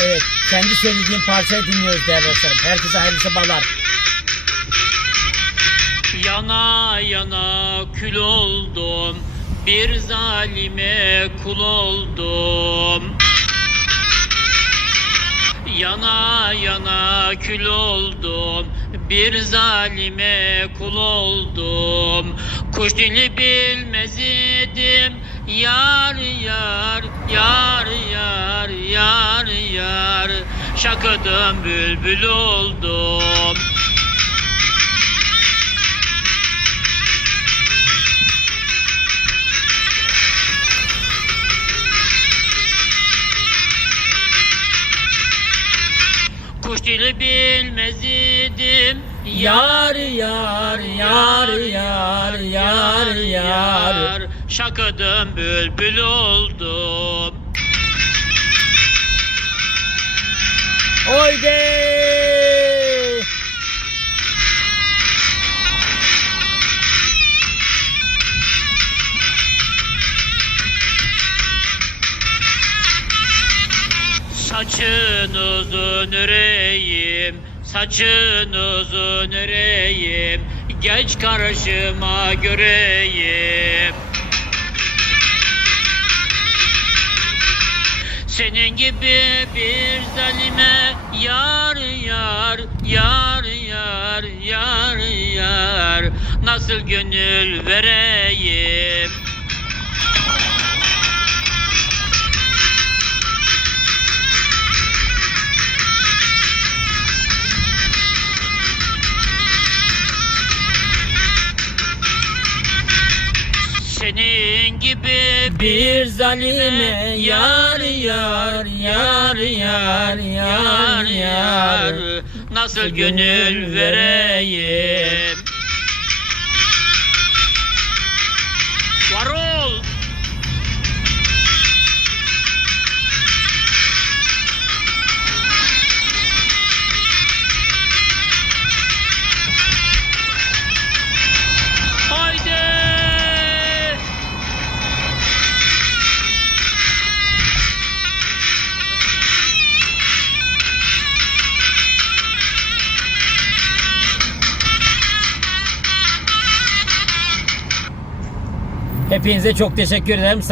Evet, kendi söylediğim parçayı dinliyoruz değerli dostlarım. Herkese hayırlı sabahlar. Yana yana kül oldum Bir zalime kul oldum Yana yana kül oldum Bir zalime kul oldum Kuş dili bilmez idim Yar yar yar yar yar yar Şakadım bülbül oldum. Kuş dili bilmez idim Yar yar yar yar. Yar yar. Şakadım bülbül oldum Oyde! Saçın uzun öreyim Saçın uzun öreyim Geç karşıma göreyim Senin gibi bir zalime yar Nasıl gönül vereyim? Senin gibi Bir zalime yar yar yar yar yar yar. Nasıl gönül vereyim Hepinize çok teşekkür ederim.